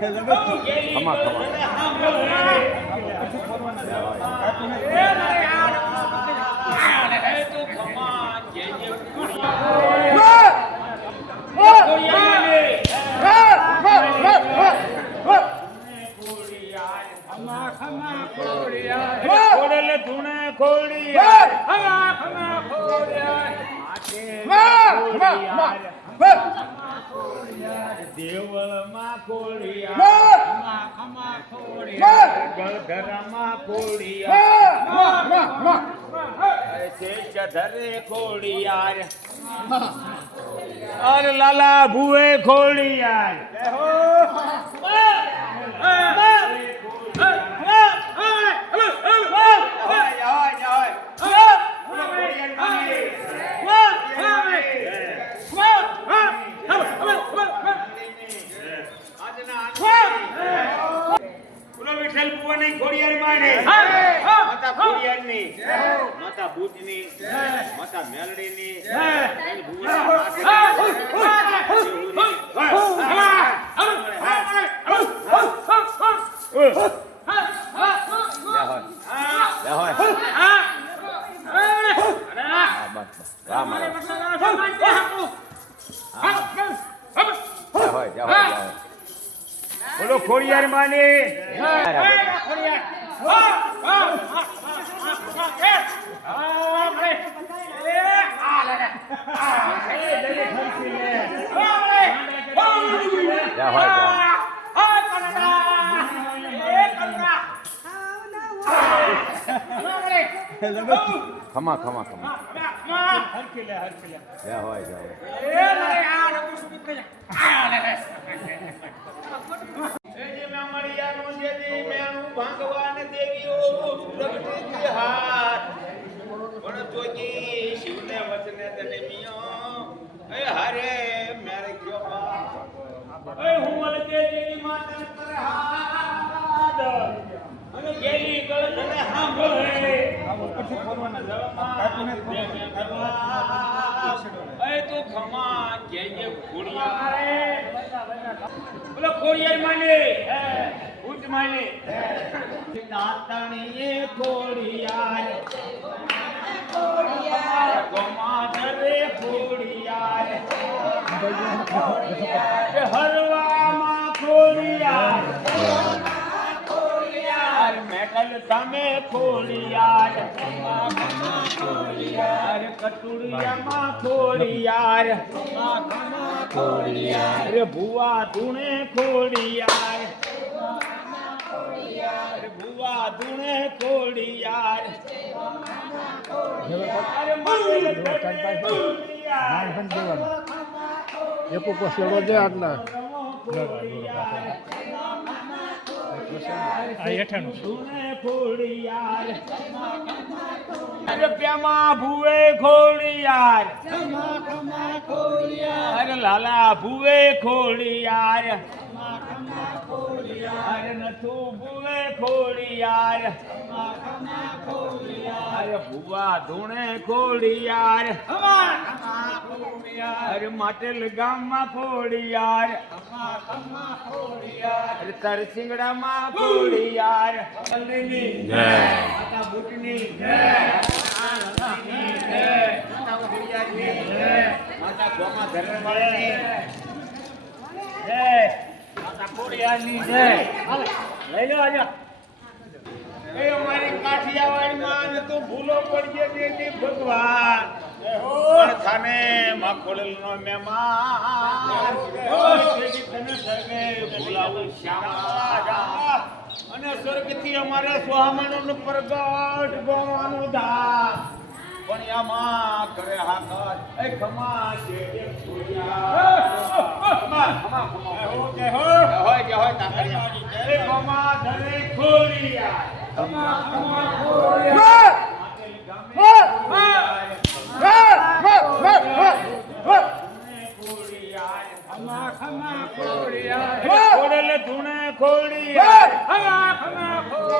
ખમા દેવળમાં કોળિયા ગળધરામાં કોળિયા ધરે કોળિયાર અરે લાલા ભુએ કોળિયાર માતા ખોડિયારની માતા ભૂતની માતા મેલડીની બોલો ખોડિયાર માની ખમા ખમા ખમા ભગવાન દેવીઓ પ્રગટી હાર પણ જોગી શિવને વચને તને મિયો એ હરે મેરે ક્યો બા એ હું વલ દેવી માતન પર હાદ અને ગેલી ગળ તને સાંભળે પછી ફરવાના જળમાં એ તો ખમા કે ખોડિયા રે બોલો ખોડિયાર માને ઉચ્ચ માને નાતણીએ ખોડિયાર ગોમાધરે ખોડિયાર હરવામાં ખોડિયાર મેટલ તમે ખોડિયાર કટુરિયામાં ખોડિયાર ભુવા ધૂણે ખોડિયાર ભુવા ધૂણે ખોડિયાર રૂપિયામાં ભુવે ખોડિયાર અરે લાલા ભુવે ખોડિયાર અરે નથુ ભુવે ખોડિયાર અરે ભુવા ધૂણે ખોડિયાર અરે માટેલ ગામમાં ખોડિયાર અરે તરસિંગડામાં ખોડિયાર માતા બુટની માતા ગોમા ધર્મવાળાની જય માતા ખોડિયારની જય લઈ લો આજા એ અમારી કાઠિયાવાડી માં તો ભૂલો પડજે દેતી ભગવાન ખાને માખોડલ નો મહેમાન તને સર્વે બોલાવું શ્યામ અને સ્વર્ગ થી અમારે સ્વામાનો પ્રગટ ગોવાનું ધામ પણ આમાં કરે હાકર એ ખમા છે ખમા ખમા કે હોય તાકડિયા એ ખમા ધરે ખોડિયા ખમા ખમા ખોડિયા ખમા ખોડિયા ખોડલ ધૂણે ખોડિયા ખમા ખમા